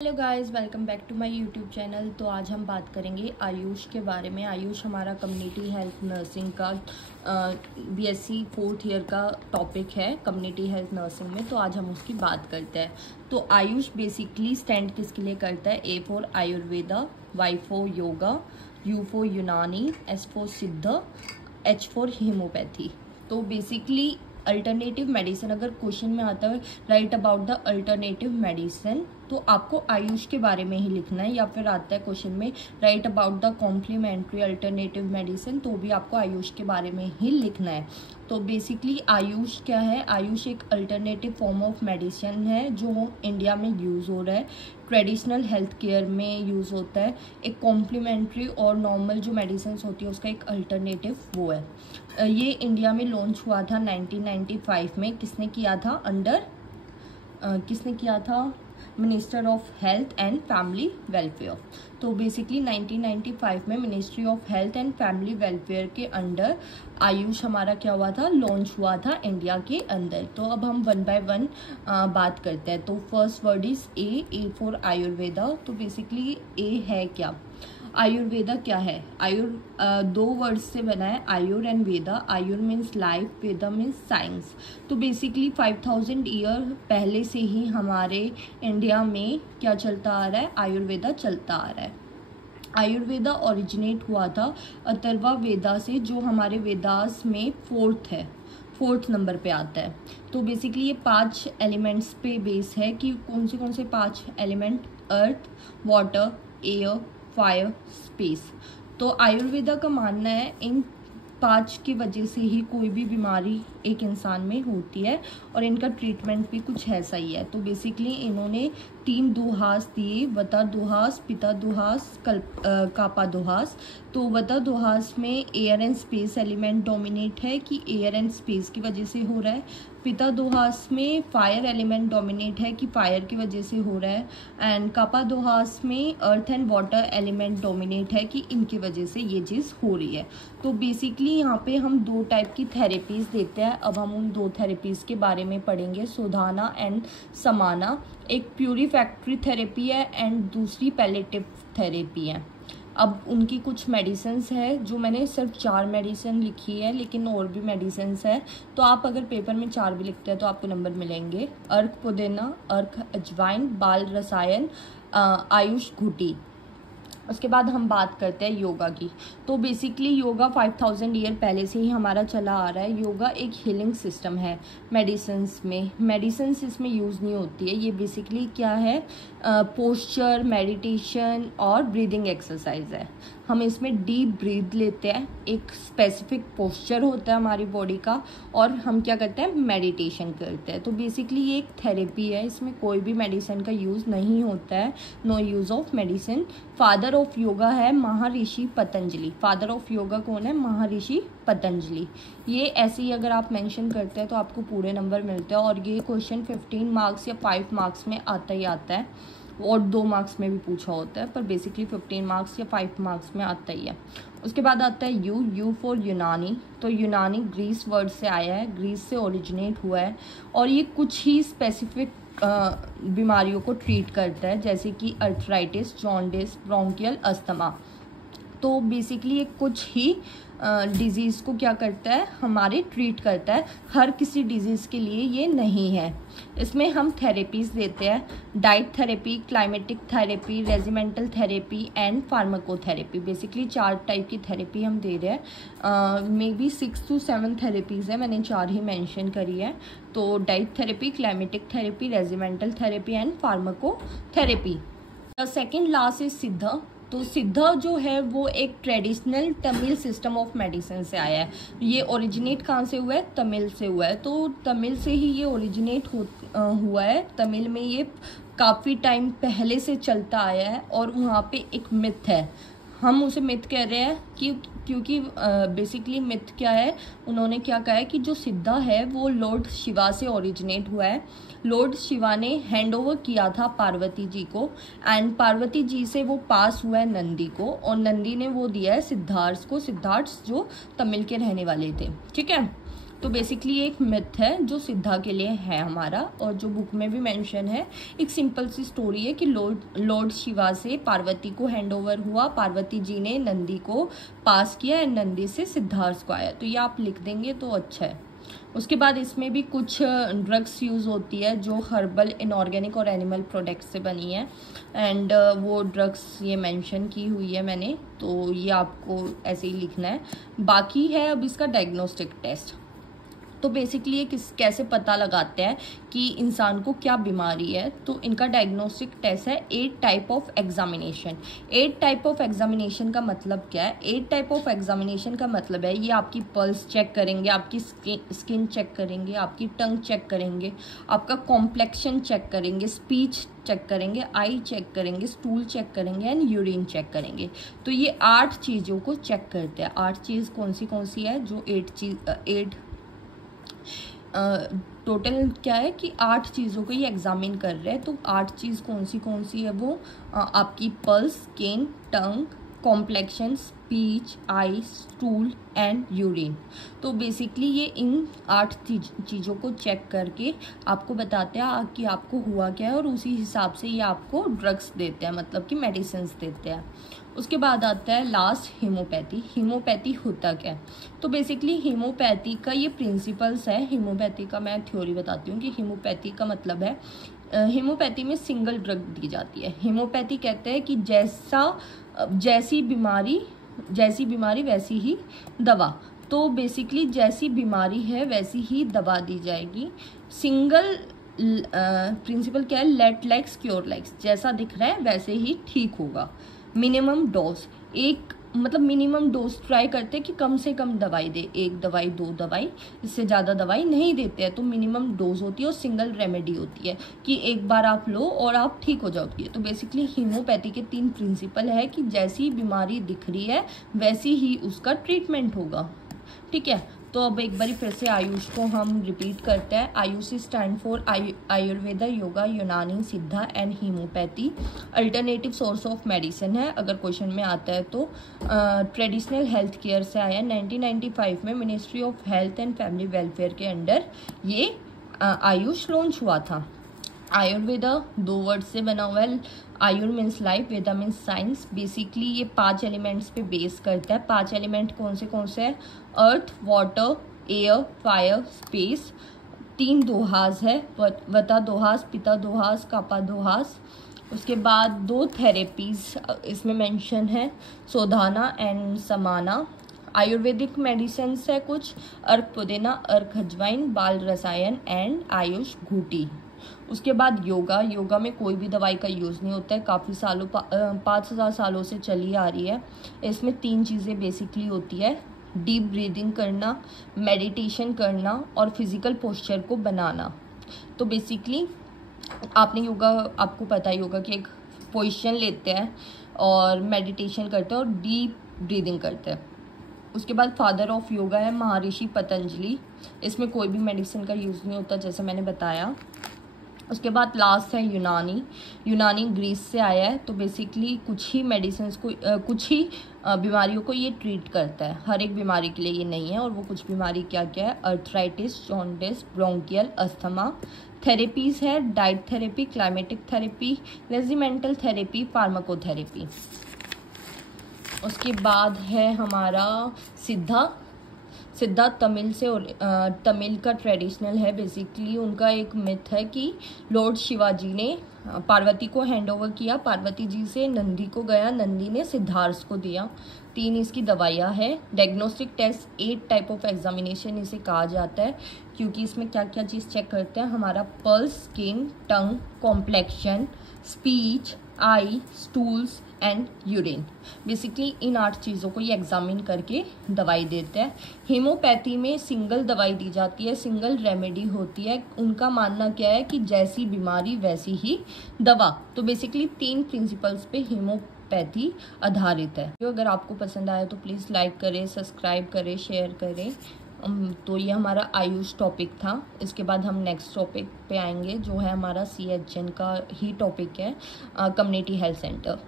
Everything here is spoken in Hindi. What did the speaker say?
Hello guys, welcome back to my YouTube channel. तो आज हम बात करेंगे आयुष के बारे में। आयुष हमारा कम्युनिटी हेल्थ नर्सिंग का बीएससी 4th ईयर का टॉपिक है कम्युनिटी हेल्थ नर्सिंग में। तो आज हम उसकी बात करते हैं। तो आयुष बेसिकली स्टैंड किसके लिए करता है? A for Ayurveda, Y for yoga, U for Unani, S for Siddha, H for homeopathy. तो बेसिकली अल्टरनेटिव मेडिसिन अगर क्वेश्चन में आता है right about the alternative medicine, तो आपको आयुष के बारे में ही लिखना है। या फिर आता है क्वेश्चन में right about the complementary alternative medicine, तो भी आपको आयुष के बारे में ही लिखना है। तो बेसिकली आयुष क्या है? आयुष एक अल्टरनेटिव फॉर्म ऑफ मेडिसिन है जो इंडिया में यूज़ हो रहा है, ट्रेडिशनल हेल्थ केयर में यूज़ होता है। एक कॉम्प्लीमेंट्री और नॉर्मल जो मेडिसिन होती है उसका एक अल्टरनेटिव वो है। ये इंडिया में लॉन्च हुआ था 1995 में। किसने किया था? किसने किया था? Minister of health and family welfare. तो बेसिकली 1995 में ministry of health and family welfare के अंडर आयुष हमारा क्या हुआ था? लॉन्च हुआ था इंडिया के अंदर। तो अब हम वन बाय वन बात करते हैं। तो first word is a for Ayurveda. तो बेसिकली ए है क्या? आयुर्वेदा क्या है? दो वर्ड्स से बना है, ayur and veda. Ayur means life, veda means science. तो बेसिकली 5000 ईयर पहले से ही हमारे इंडिया में क्या चलता आ रहा है? आयुर्वेदा चलता आ रहा है। आयुर्वेदा ओरिजिनेट हुआ था अथर्वा वेदा से, जो हमारे वेदास में फोर्थ नंबर पे आता है। तो बेसिकली ये 5 एलिमेंट्स पे बेस है कि कौन से 5 एलिमेंट? अर्थ, वाटर, एयर, फायर, स्पेस। तो आयुर्वेदा का मानना है इन 5 की वजह से ही कोई भी बीमारी एक इंसान में होती है और इनका ट्रीटमेंट भी कुछ ऐसा ही है। तो बेसिकली इन्होंने 3 दुहास दिए, वता दुहास, पिता दुहास, कापा दुहास। तो वता दुहास में air and space element dominate है कि एयर एंड स्पेस की वजह से हो रहा है। पिता दुहास में फायर एलिमेंट डोमिनेट है कि फायर की वजह से हो रहा है। एंड कापा दुहास में earth and water element dominate है कि इनकी वजह से ये चीज़ हो रही है। तो बेसिकली यहाँ पे हम 2 टाइप की थेरेपीज देते हैं। अब हम उन 2 थेरेपीज के बारे में पढ़ेंगे, सुधाना एंड समाना। एक प्यूरिफैक्ट्री थेरेपी है एंड दूसरी पैलेटिव थेरेपी है। अब उनकी कुछ मेडिसिन्स है जो मैंने सिर्फ 4 मेडिसिन लिखी है, लेकिन और भी मेडिसिन्स है। तो आप अगर पेपर में 4 भी लिखते हैं तो आपको नंबर मिलेंगे। अर्क पुदीना, अर्क अजवाइन, बाल रसायन, आयुष घुटी। उसके बाद हम बात करते हैं योगा की। तो बेसिकली योगा 5000 ईयर पहले से ही हमारा चला आ रहा है। योगा एक हीलिंग सिस्टम है। मेडिसिन्स इसमें यूज़ नहीं होती है। ये बेसिकली क्या है? पोस्चर, मेडिटेशन और ब्रीदिंग एक्सरसाइज है। हम इसमें डीप ब्रीथ लेते हैं, एक स्पेसिफिक पोस्चर होता है हमारी बॉडी का, और हम क्या करते हैं? मेडिटेशन करते हैं। तो बेसिकली ये एक थेरेपी है, इसमें कोई भी मेडिसिन का यूज़ नहीं होता है। No use of medicine. Father of yoga है महर्षि पतंजलि। फादर ऑफ योगा कौन है? महर्षि पतंजलि। ये ऐसे ही अगर आप मेंशन करते हैं तो आपको पूरे नंबर मिलते हैं। और ये क्वेश्चन 15 मार्क्स या 5 मार्क्स में आता ही आता है, और 2 मार्क्स में भी पूछा होता है, पर बेसिकली 15 मार्क्स या 5 मार्क्स में आता ही है। उसके बाद आता है यू फॉर यूनानी। तो यूनानी ग्रीस वर्ड से आया है, ग्रीस से ओरिजिनेट हुआ है, और ये कुछ ही स्पेसिफिक बीमारियों को ट्रीट करता है, जैसे कि अर्थराइटिस, जॉन्डिस, ब्रोंकियल अस्थमा। तो बेसिकली ये कुछ ही डिजीज़ को क्या करता है? हमारे ट्रीट करता है। हर किसी डिजीज़ के लिए ये नहीं है। इसमें हम थेरेपीज़ देते हैं, diet therapy, climatic therapy, regimental therapy and pharmacotherapy. Basically 4 type की थेरेपी हम दे रहे हैं। मे बी 6 to 7 थेरेपीज़ है, मैंने 4 ही मेंशन करी है। तो diet therapy, climatic therapy, regimental therapy and pharmacotherapy. Second last is सिद्ध। तो सिद्ध जो है वो एक traditional Tamil system of medicine से आया है। ये ओरिजिनेट कहाँ से हुआ है? तमिल से हुआ है। तो तमिल से ही ये ओरिजिनेट हुआ है। तमिल में ये काफ़ी टाइम पहले से चलता आया है, और वहाँ पे एक मिथ है, हम उसे मिथ कह रहे हैं क्योंकि बेसिकली मिथ क्या है? उन्होंने क्या कहा है कि जो सिद्धा है वो लॉर्ड शिवा से ओरिजिनेट हुआ है। लॉर्ड शिवा ने हैंड ओवर किया था पार्वती जी को, एंड पार्वती जी से वो पास हुआ है नंदी को, और नंदी ने वो दिया है सिद्धार्थ को। सिद्धार्थ जो तमिल के रहने वाले थे, ठीक है। तो बेसिकली एक मिथ है जो सिद्धा के लिए है हमारा, और जो बुक में भी मेंशन है। एक सिंपल सी स्टोरी है कि लॉर्ड शिवा से पार्वती को हैंड ओवर हुआ, पार्वती जी ने नंदी को पास किया एंड नंदी से सिद्धार्थ को आया। तो ये आप लिख देंगे तो अच्छा है। उसके बाद इसमें भी कुछ ड्रग्स यूज़ होती है जो हर्बल, इनऑर्गेनिक और एनिमल प्रोडक्ट्स से बनी है, एंड वो ड्रग्स ये मेंशन की हुई है मैंने, तो ये आपको ऐसे ही लिखना है। बाकी है अब इसका डायग्नोस्टिक टेस्ट। तो बेसिकली ये कैसे पता लगाते हैं कि इंसान को क्या बीमारी है। तो इनका डायग्नोस्टिक टेस्ट है 8 type of examination. 8 type of examination का मतलब क्या है? 8 टाइप ऑफ एग्जामिनेशन का मतलब है ये आपकी पल्स चेक करेंगे, आपकी स्किन चेक करेंगे, आपकी टंग चेक करेंगे, आपका कॉम्प्लेक्शन चेक करेंगे, स्पीच चेक करेंगे, आई चेक करेंगे, स्टूल चेक करेंगे एंड यूरिन चेक करेंगे। तो ये 8 चीज़ों को चेक करते हैं। 8 चीज़ कौन सी है? जो 8 टोटल क्या है कि 8 चीज़ों को ये एग्जामिन कर रहे हैं। तो 8 चीज़ कौन सी है वो? आपकी pulse, skin, tongue, complexion, speech, I, stool and urine. तो बेसिकली ये इन 8 चीज़ों को चेक करके आपको बताते हैं कि आपको हुआ क्या है, और उसी हिसाब से ये आपको ड्रग्स देते हैं, मतलब कि मेडिसिन देते हैं। उसके बाद आता है लास्ट हीमोपैथी। हीमोपैथी होता क्या है? तो बेसिकली हीमोपैथी का ये प्रिंसिपल्स है। हीमोपैथी का मैं थ्योरी बताती हूँ कि हीमोपैथी का मतलब है हीमोपैथी में सिंगल ड्रग दी जाती है। हीमोपैथी कहते हैं कि जैसी बीमारी वैसी ही दवा। तो बेसिकली जैसी बीमारी है वैसी ही दवा दी जाएगी। सिंगल प्रिंसिपल क्या है? लेट लाइक्स क्योर लाइक्स, जैसा दिख रहा है वैसे ही ठीक होगा। मिनिमम डोज, मतलब मिनिमम डोज ट्राई करते हैं कि कम से कम दवाई दे, 1 दवाई 2 दवाई, इससे ज़्यादा दवाई नहीं देते हैं। तो मिनिमम डोज होती है और सिंगल रेमेडी होती है कि एक बार आप लो और आप ठीक हो जाओगे। तो बेसिकली हीमोपैथी के 3 प्रिंसिपल है कि जैसी बीमारी दिख रही है वैसी ही उसका ट्रीटमेंट होगा। ठीक है, तो अब एक बार फिर से आयुष को हम रिपीट करते हैं। AYUSH stand for Ayurveda, yoga, Unani, Siddha and homeopathy. Alternative source of medicine है अगर क्वेश्चन में आता है तो। ट्रेडिशनल हेल्थ केयर से आया 1995 में, ministry of health and family welfare के अंडर ये आयुष लॉन्च हुआ था। आयुर्वेदा 2 वर्ड से बना हुआ है। आयुर means life, veda means science. Basically ये 5 एलिमेंट्स पे बेस करता है। 5 एलिमेंट कौन से हैं? अर्थ, वाटर, एयर, फायर, स्पेस। 3 दोहास है, वता दोहास, पिता दोहास, कापा दोहास। उसके बाद 2 थेरेपीज इसमें मेंशन है, सोधाना एंड समाना। आयुर्वेदिक मेडिसिन है कुछ, अर्क पुदीना, अर्क हजवाइन, बाल रसायन एंड आयुष घूटी। उसके बाद योगा में कोई भी दवाई का यूज़ नहीं होता है, काफ़ी सालों 5000 सालों से चली आ रही है। इसमें 3 चीज़ें बेसिकली होती है, डीप ब्रीदिंग करना, मेडिटेशन करना और फिजिकल पोस्चर को बनाना। तो बेसिकली आपको पता है योगा की एक पोजीशन लेते हैं और मेडिटेशन करते हैं और डीप ब्रीदिंग करते हैं। उसके बाद फादर ऑफ योगा है महर्षि पतंजलि। इसमें कोई भी मेडिसिन का यूज़ नहीं होता जैसे मैंने बताया। उसके बाद लास्ट है यूनानी ग्रीस से आया है। तो बेसिकली कुछ ही मेडिसिन को कुछ ही बीमारियों को ये ट्रीट करता है, हर एक बीमारी के लिए ये नहीं है। और वो कुछ बीमारी क्या है? Arthritis, jaundice, bronchial, asthma. Therapies है diet therapy, climatic therapy, regimental therapy, pharmacotherapy. उसके बाद है हमारा सिद्धा तमिल का ट्रेडिशनल है। बेसिकली उनका एक मिथ है कि लॉर्ड शिवाजी ने पार्वती को हैंड ओवर किया, पार्वती जी से नंदी को गया, नंदी ने सिद्धार्थ को दिया। 3 इसकी दवाइयाँ है। Diagnostic test 8 type of examination इसे कहा जाता है, क्योंकि इसमें क्या क्या चीज़ चेक करते हैं? हमारा pulse, skin, tongue, complexion, speech, eye, stools and urine. Basically इन 8 चीज़ों को ये एग्जामिन करके दवाई देते हैं। हीमोपैथी में सिंगल दवाई दी जाती है, सिंगल रेमेडी होती है। उनका मानना क्या है कि जैसी बीमारी वैसी ही दवा। तो बेसिकली 3 प्रिंसिपल्स पे हीमोपैथी आधारित है। तो अगर आपको पसंद आया तो प्लीज़ लाइक करें, सब्सक्राइब करें, शेयर करें। तो ये हमारा आयुष टॉपिक था। इसके बाद हम नेक्स्ट टॉपिक पे आएंगे जो है हमारा CHN का ही टॉपिक है, कम्युनिटी हेल्थ सेंटर।